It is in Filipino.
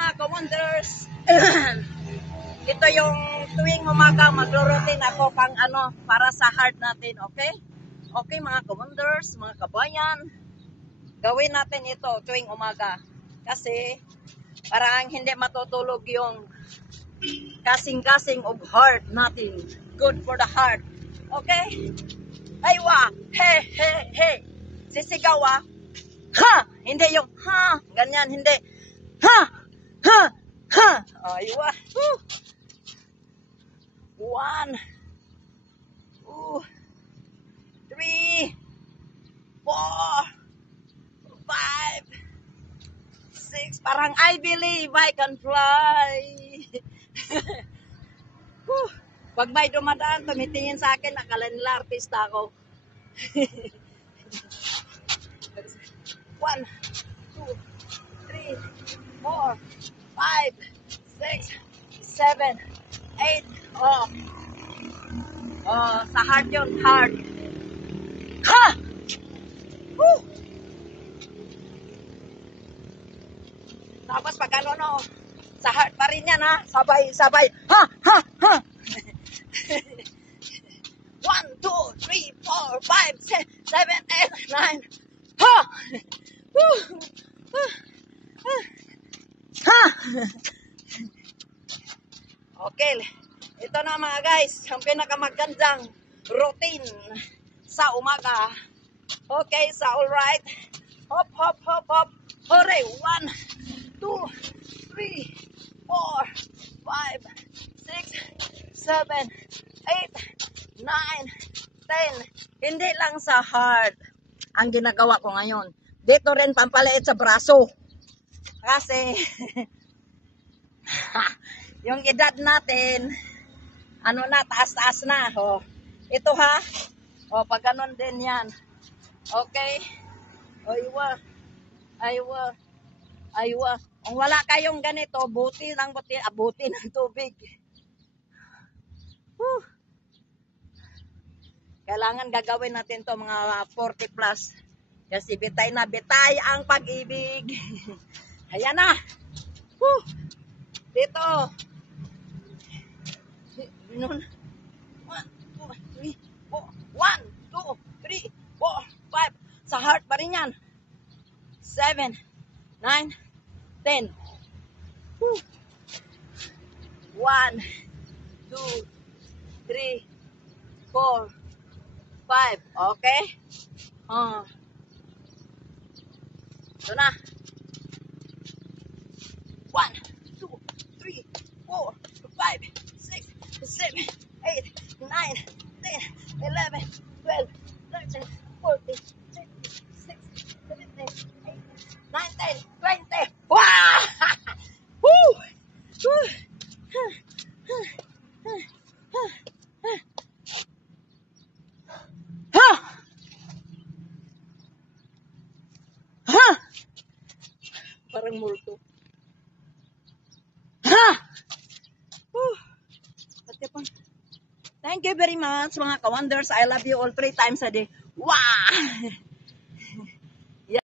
mga ka-wonders. Ito yung tuwing umaga magro-routine ako pang para sa heart natin, okay? Okay mga ka-wonders, mga kabayan. Gawin natin ito tuwing umaga. Kasi parang hindi matutulog yung kasing-kasing of heart natin. Good for the heart. Okay? Aywa! He, he, he! Sisigaw Ha! Hindi yung ha! Ganyan, hindi. Ha! Ha! Ha! Aywa! 1, 2, 3, 4, 5, 6. Parang I believe I can fly. Pag may dumadaan, tumitingin sa akin, akala nila artista ako. 1, 2, 3, 4, 5, 6, 7, 8. Sa heart yun, heart. Ha! Woo! Tapos pag sa heart pa rin yan ha. Sabay, sabay. Ha! Ha! Ha! 1, 2, 3, 4, 5, 6, 7, 8, 9. Ha! Woo! Ha! Okay. Ito na mga guys. Ang pinakamagandang routine sa umaga. Okay, so alright. Hop, hop, hop, hop. Hooray! 1, 2, 3, 4, 5, 6, 7, 8, 9, 10. Hindi lang sa heart ang ginagawa ko ngayon. Dito rin pampaliit sa braso. Kasi yung edad natin, taas-taas na. Ito ha. Pag ganun din yan. Okay? Aywa. Aywa. Aywa. Kung wala kayong ganito, buti ng tubig. Kailangan gagawin natin to mga 40 plus. Kasi bitay na bitay ang pag-ibig. Ayan na. Dito. 1, 2, 3, 4, 5. Sa heart pa rin yan. 7, 9, 10. 1, 2, 3, 4, 5. Okay? Ito na. 1, 2, 3, 4, 5, 6, 7, 8, 9, 10, 11, 12, 13, 14, 15, 16, 17, 18, 19, 20. Wow! Woo! Woo! Ha! Ha! Parang multo. Ha! Thank you very much mga ka-wonders. I love you all 3 times a day. Wow!